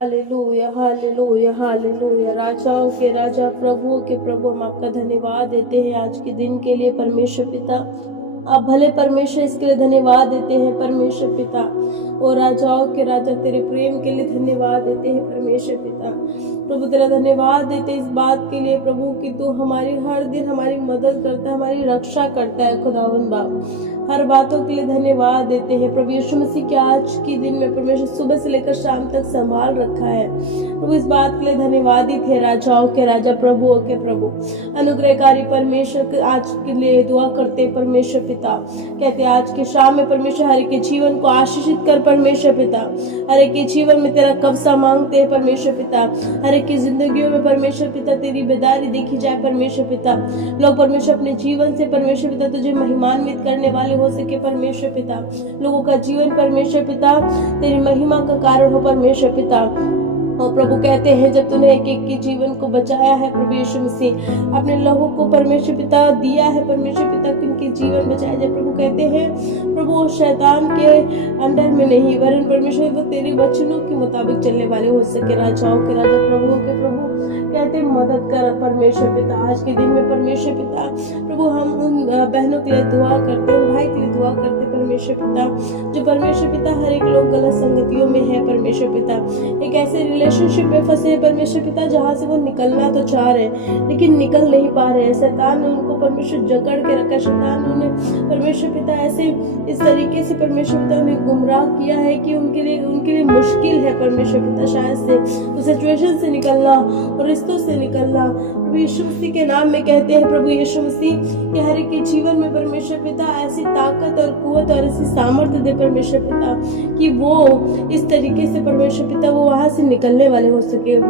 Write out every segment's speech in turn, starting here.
Hallelujah hallelujah hallelujah. राजाओं के राजा, प्रभुओं के प्रभु, हम आपका धन्यवाद देते हैं आज के दिन के लिए परमेश्वर पिता। आप भले परमेश्वर, इसके लिए धन्यवाद देते हैं परमेश्वर पिता। और राजाओं के राजा, तेरे प्रेम के लिए धन्यवाद देते हैं परमेश्वर पिता। प्रभु तेरा धन्यवाद देते इस बात के लिए प्रभु कि तू हमारी हर दिन हमारी मदद करता है, हमारी रक्षा करता है खुदावंद बाप। हर बातों के लिए धन्यवाद देते हैं प्रभु यीशु मसीह के आज के दिन में परमेश्वर सुबह से लेकर शाम तक संभाल रखा है प्रभु। इस बात के लिए धन्यवादी थे राजाओं के राजा, प्रभुओं के प्रभु। अनुग्रहकारी परमेश्वर, आज के लिए दुआ करते परमेश्वर पिता। कहते आज के शाम में परमेश्वर हर एक के जीवन को आशीषित कर परमेश्वर पिता। हर एक के जीवन में तेरा कब्जा मांगते हैं परमेश्वर पिता। हर एक की जिंदगियों में परमेश्वर पिता तेरी बेदारी देखी जाए परमेश्वर पिता। लोग परमेश्वर अपने जीवन से परमेश्वर पिता तुझे महिमान्वित करने वाले हो सके परमेश्वर पिता। लोगों का जीवन परमेश्वर पिता तेरी महिमा का कारण हो परमेश्वर पिता। और प्रभु कहते हैं जब तूने एक एक के जीवन को बचाया है प्रभु यीशु मसीह, अपने लोगों को परमेश्वर पिता दिया है परमेश्वर पिता, उनके जीवन बचाया जाए। प्रभु कहते हैं प्रभु शैतान के अंडर में नहीं, वरन परमेश्वर वो तेरे वचनों के मुताबिक चलने वाले हो सके। राजाओं के राजा, प्रभुओं के प्रभु, कहते मदद कर परमेश्वर पिता। आज के दिन में परमेश्वर पिता प्रभु हम उन बहनों के लिए दुआ करते हैं, भाई के लिए दुआ करते हैं परमेश्वर पिता, जो परमेश्वर पिता हर एक लोग गलत संगतियों में है परमेश्वर पिता। एक ऐसे रिलेशनशिप में फंसे हैं परमेश्वर पिता जहाँ से वो निकलना तो चाह रहे हैं लेकिन निकल नहीं पा रहे हैं। शैतान ने उनको परमेश्वर जकड़ के रखा। शैतान ने उन्हें परमेश्वर पिता ऐसे इस तरीके से परमेश्वर पिता उन्हें गुमराह किया है कि उनके लिए मुश्किल है परमेश्वर पिता शायद से तो सिचुएशन से निकलना और रिश्तों से निकलना। प्रभु यीशु मसीह के नाम में कहते हैं प्रभु यीशु मसीह कि हर एक के जीवन में परमेश्वर पिता ऐसी ताकत और कुव्वत और ऐसी सामर्थ्य दे परमेश्वर पिता कि वो इस तरीके से परमेश्वर पिता वो वहां से निकलने वाले हो सके।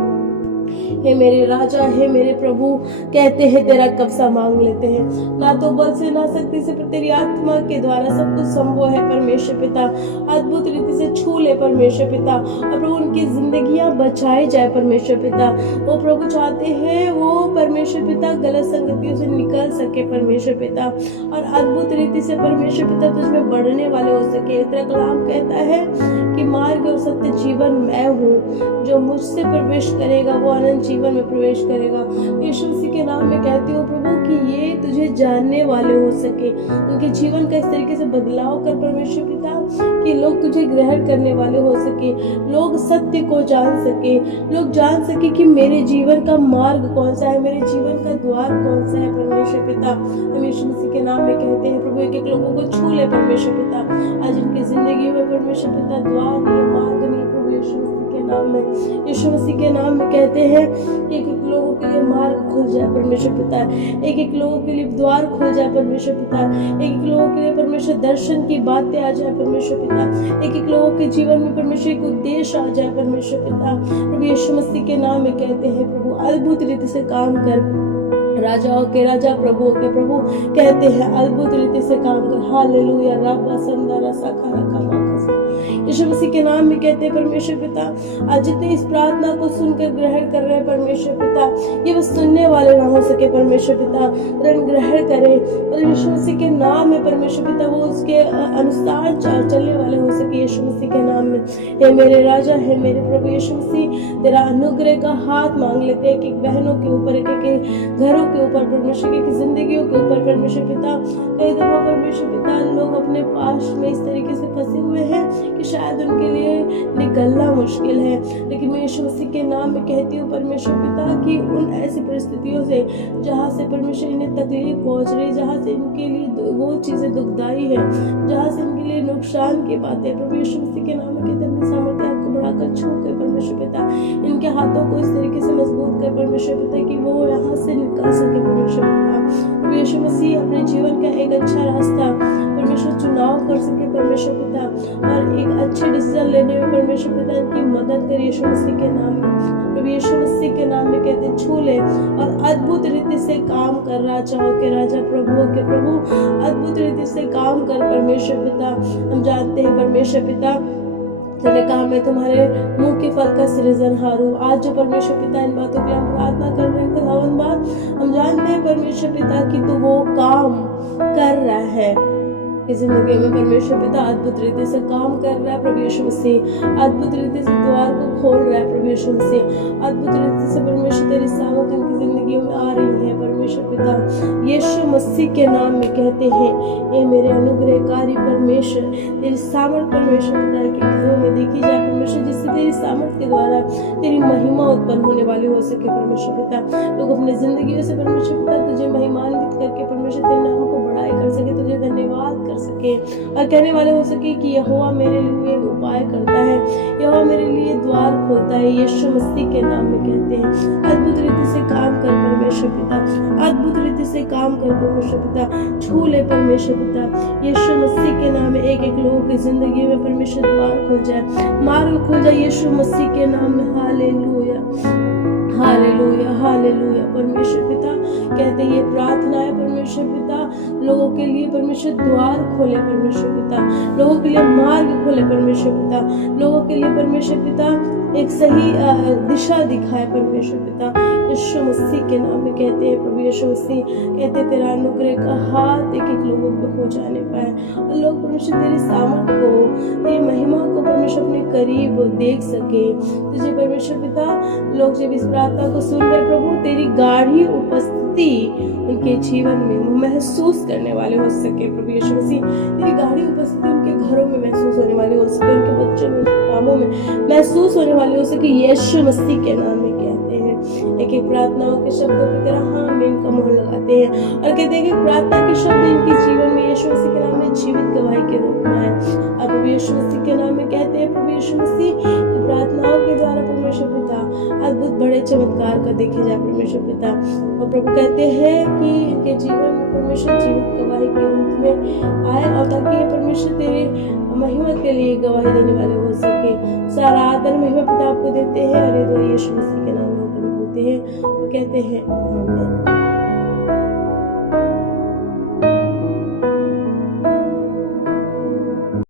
हे मेरे राजा, हे मेरे प्रभु, कहते हैं तेरा कब्जा मांग लेते हैं। ना तो बल से ना शक्ति से, पर तेरी आत्मा के द्वारा सब कुछ संभव है परमेश्वर पिता। अद्भुत रीति से छू ले परमेश्वर पिता और प्रभु उनकी जिंदगियां बचाई जाए परमेश्वर पिता। वो प्रभु चाहते हैं वो परमेश्वर पिता गलत संगतियों से निकल सके परमेश्वर पिता और अद्भुत रीति से परमेश्वर पिता तुझमें बढ़ने वाले हो सके। तेरा कलाम कहता है कि मार्ग और सत्य जीवन मैं हूँ, जो मुझसे प्रवेश करेगा वो अनंत जीवन में प्रवेश करेगा। यीशु मसीह के नाम में कहती हूँ प्रभु कि ये तुझे जानने वाले हो सके, उनके जीवन का इस तरीके से बदलाव कर परमेश्वर पिता कि लोग तुझे ग्रहण करने वाले हो सके, लोग सत्य को जान सके, लोग जान सके कि मेरे जीवन का मार्ग कौन सा है, मेरे जीवन का द्वार कौन सा है परमेश्वर पिता। हम यीशु मसीह के नाम में कहते हैं प्रभु एक एक लोगों को छू ले परमेश्वर पिता। आज उनकी जिंदगी में परमेश्वर पिता द्वार नहीं, मार्ग नहीं, प्रभु यीशु मसीह के नाम में, यीशु मसीह के नाम में कहते हैं कि एक एक लोगों के लिए मार्ग खुल जाए परमेश्वर पिता, एक एक लोगों के लिए द्वार खुल जाए परमेश्वर पिता, एक एक लोगों के लिए परमेश्वर दर्शन की बातें आ जाए परमेश्वर पिता, एक एक लोगों के जीवन में परमेश्वर एक उद्देश्य आ जाए परमेश्वर पिता। प्रभु यीशु मसीह के नाम में कहते हैं प्रभु अद्भुत रीति से काम कर। राजाओं के राजा, प्रभुओं के प्रभु, कहते हैं अद्भुत रीति से काम कर। हालेलुया। राबा संदारा साखारा कामा यीशु मसीह के नाम में कहते हैं परमेश्वर पिता आज जितने इस प्रार्थना को सुनकर ग्रहण कर रहे हैं परमेश्वर पिता, ये बस सुनने वाले ना हो सके परमेश्वर पिता, ग्रहण करें और यीशु मसीह के नाम में परमेश्वर पिता वो उसके अनुसार चलने वाले हो सके यीशु मसीह के नाम में। हे मेरे राजा, हे मेरे प्रभु यीशु मसीह, तेरा अनुग्रह का हाथ मांग लेते हैं कि बहनों के ऊपर, एक घरों के ऊपर परमेश्वर की जिंदगियों के ऊपर परमेश्वर पिता। कई दफा परमेश्वर पिता लोग अपने पास में इस तरीके से फंसे हुए हैं कि शायद उनके लिए निकलना मुश्किल है, लेकिन मैं यीशु मसीह के नाम में कहती हूँ परमेश्वर पिता कि उन ऐसी परिस्थितियों से जहाँ से परमेश्वर इन्हें तकलीफ पहुँच रही, जहाँ से इनके लिए वो चीजें दुखदाई है, जहाँ से इनके लिए नुकसान की बात है, प्रभु यीशु मसीह के नाम में कहते हैं अपनी सामर्थ्य आपको बढ़ाकर छू कर परमेश्वर पिता इनके हाथों को इस तरीके से मजबूत कर परमेश्वर पिता कि वो यहाँ से निकल सके परमेश्वर पिता। प्रभु यीशु मसीह अपने जीवन का एक अच्छा रास्ता परमेश्वर चुनाव कर सके परमेश्वर पिता और एक अच्छे डिसीजन लेने में परमेश्वर पिता इनकी मदद करे यीशु मसीह के नाम में। प्रभु यीशु मसीह के नाम में कहते छू ले और अद्भुत रीति से काम कर। राजाओं के राजा, प्रभुओं के प्रभु, अद्भुत रीति से काम कर परमेश्वर पिता। हम जानते हैं परमेश्वर पिता तूने कहा मैं तुम्हारे मुंह के फल का सृजनहार हूँ। आज जो परमेश्वर पिता इन बातों के लिए हम प्रार्थना कर रहे हैं खुदावंद बात, हम जानते हैं परमेश्वर पिता कि तू वो काम कर रहा है इस जिंदगी में परमेश्वर पिता अद्भुत रीति से काम कर रहा है। प्रभु यीशु मसीह अद्भुत रीति से द्वार को खोल रहा है। प्रभु यीशु मसीह। अद्भुत रीति से परमेश्वर तेरी सामर्थ उनकी जिंदगी में आ रही है परमेश्वर पिता, यीशु मसीह के नाम में कहते हैं ये मेरे अनुग्रहकारी परमेश्वर तेरी सामर्थ परमेश्वर पिता के घरों में देखी जाए परमेश्वर, जिससे तेरी सामर्थ के द्वारा तेरी महिमा उत्पन्न होने वाली हो सके परमेश्वर पिता। लोग अपनी जिंदगी से परमेश्वर पिता तुझे महिमान्वित करके परमेश्वर तेरे नाम को बड़ाई कर सके, तुझे धन्यवाद कर सके और कहने वाले हो सके कि यहोवा मेरे लिए उपाय करता है, यहोवा मेरे लिए द्वार खोलता है। यीशु मसीह के नाम में कहते हैं अद्भुत रीति से काम कर परमेश्वर पिता, अद्भुत रीति से काम कर परमेश्वर पिता, छू ले परमेश्वर पिता। यीशु मसीह के नाम में एक एक लोगों की जिंदगी में परमेश्वर द्वार खुल जाए, मार्ग खुल जाए यीशु मसीह के नाम में। हालेलुया हालेलुया हालेलुया परमेश्वर पिता कहते ये प्रार्थना है परमेश्वर पिता, लोगों के लिए परमेश्वर द्वार खोले परमेश्वर पिता, लोगों के लिए मार्ग खोले परमेश्वर पिता, लोगों के लिए परमेश्वर पिता एक सही दिशा दिखाए परमेश्वर पिता। यीशु मसीह के नाम में कहते हैं प्रभु यीशु मसीह कहते तेरा अनुग्रह का हाथ एक एक लोगों पे हो जाने पाए और लोग परमेश्वर तेरी सामर्थ को तेरी महिमा को परमेश्वर अपने करीब देख सके। तुझे परमेश्वर पिता लोग जब इस प्रार्थना को सुन रहे प्रभु तेरी गाढ़ी उपस्थिति उनके जीवन में महसूस करने वाले हो सके प्रभु यीशु मसीह, तेरी गाढ़ी उपस्थिति उनके घरों में महसूस होने वाली हो सके, उनके बच्चों में कामों में महसूस होने वाली हो सके। यीशु मसीह के नाम में कहते हैं एक एक प्रार्थनाओं के शब्दों की तरह हाँ में इनका मोहर लगाते हैं और कहते हैं कि प्रार्थना के शब्द इनके जीवन में यीशु मसीह के नाम में जीवित गवाही के रूप में आए और प्रभु यीशु मसीह के नाम में कहते हैं प्रभु यीशु मसीह प्रार्थनाओं के द्वारा परमेश्वर पिता अद्भुत बड़े चमत्कार का देखे जाए परमेश्वर पिता। और प्रभु कहते हैं कि इनके जीवन में परमेश्वर जीवित गवाही के रूप में आए और ताकि ये परमेश्वर तेरे महिमा के लिए गवाही देने वाले हो सके। सारा आदर महिमा पिता आपको देते हैं और ये दो यीशु मसीह के नाम में होते हैं और कहते हैं आमीन।